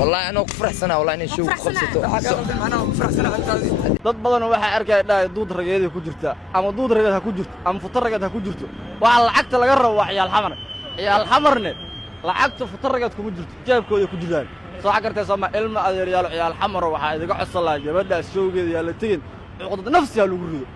والله أنا فرح سنة والله إني شو خلصته أنا فرح سنة dad badan waxa arkay dhaay duud rageed ku jirta ama duud rageed ha ku jirto ama futar rageed ha ku jirto waxa lacagta laga rabo waa ciyaal xamarne lacagta futar rageed kuma jirto jeebkooda ku jiraan soo xagartay sama ilma adeeryaal ciyaal xamar waxa idiga codsalaa gabadhaas showgeeda yaa la tegin cuqdad nafsiga lagu rido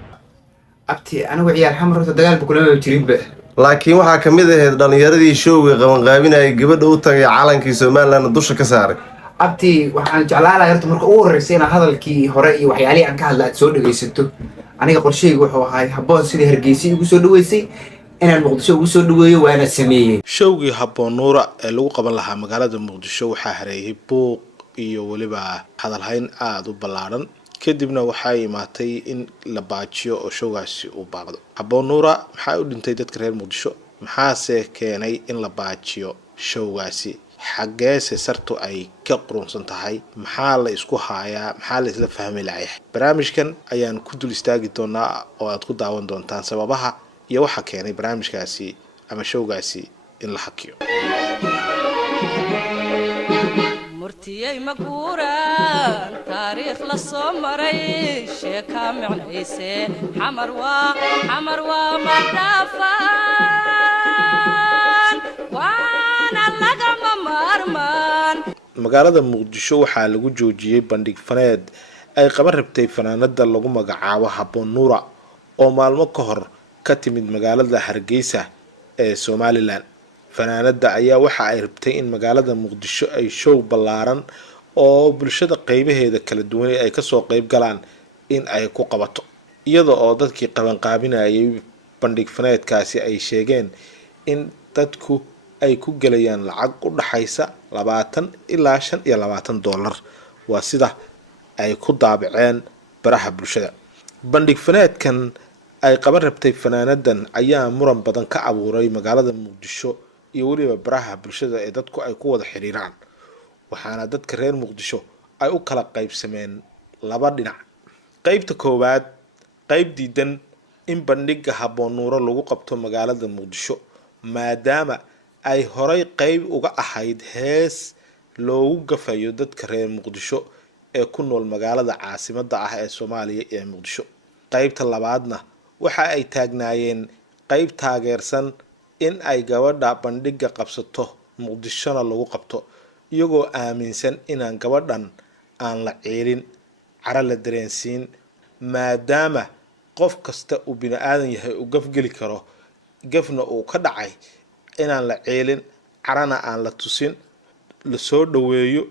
abti anigu ciyaal xamar horta dagaalba kulama jirinba laakiin waxaa ka mid ahayd dhallinyaradii showga qabanqaabinayay gabadha u tagay calankii Soomaaliland dusha ka saaray abti waxaan jeclaan lahaa horta marka ugu horeysay in hadalkii hore iyo waxyaalihii aan ka hadla aad soo dhageysato aniga qorsheygu wuxuu ahaa habboon sidii Hargeysa ugu soo dhaweysay inaan Muqdisho ugu soo dhaweeyo waana sameeyay showgii habboon nuura ee lagu qaban lahaa magaalada Muqdisho waxaa hareeyay buuq iyo waliba hadalhayn aad u ballaaran kadibna waxay imaatay in la baajiyo oo showgaasi uu baaqdo habboon nuura maxaa u dhintay dadka reer Muqdisho maxaase keenay in la baajiyo showgaasi xageese sartu ay ka qurunsan tahay maxaa la isku haayaa maxaa la isla fahmi lahayaa barnaamijkan ayaan ku dul istaagi doonaa oo aad ku daawan doontaan sababaha iyo waxa keenay barnaamijkaasi ama showgaasi in la hakiyo murtiyay maguuraan taariikh la soo maray sheeka macnayse xamar waa madafaan magaalada Muqdisho waxaa lagu joojiyay bandhig faneed ay qaban rabtay fanaanada lagu magacaabo Habboon Nuura oo maalmo ka hor ka timid magaalada Hargeysa ee Somaliland fanaanada ayaa waxa ay rabtay in magaalada Muqdisho ay show ballaaran oo bulshada qaybaheeda kala duwan ay ka soo qayb galaan in ay ku qabato iyadoo oo dadkii qaban qaabinayay bandhig faneedkaasi ay sheegeen in dadku ay ku galayaan lacag u dhaxaysa 20 ilaa 25 dollar waa sida ay ku daabaceen baraha bulshada bandhig faneedkan ay qaban rabtay fanaanadan ayaa muran badan ka abuuray magaalada Muqdisho iyo waliba baraha bulshada ee dadku ay ku wada xiriiraan waxaana dadka reer Muqdisho ay u kala qaybsameen laba dhinac qaybta koowaad qayb diidan in bandhiga Habboon Nuura lagu qabto magaalada Muqdisho maadaama ay horay qayb uga ahayd hees loogu gafayo dadka reer Muqdisho ee ku nool magaalada caasimadda ah ee Soomaaliya ee Muqdisho qaybta labaadna waxa ay taagnaayeen qayb taageersan in ay gabadha bandhiga qabsato Muqdishona lagu qabto iyagoo aaminsan inaan gabadhan aan la ceelin cara la dareensiin maadaama qof kasta uu bini'aadan yahay uu gafgeli karo gafna uu ka dhacay inaan la ceelin carana aan la tusin la soo dhaweeyo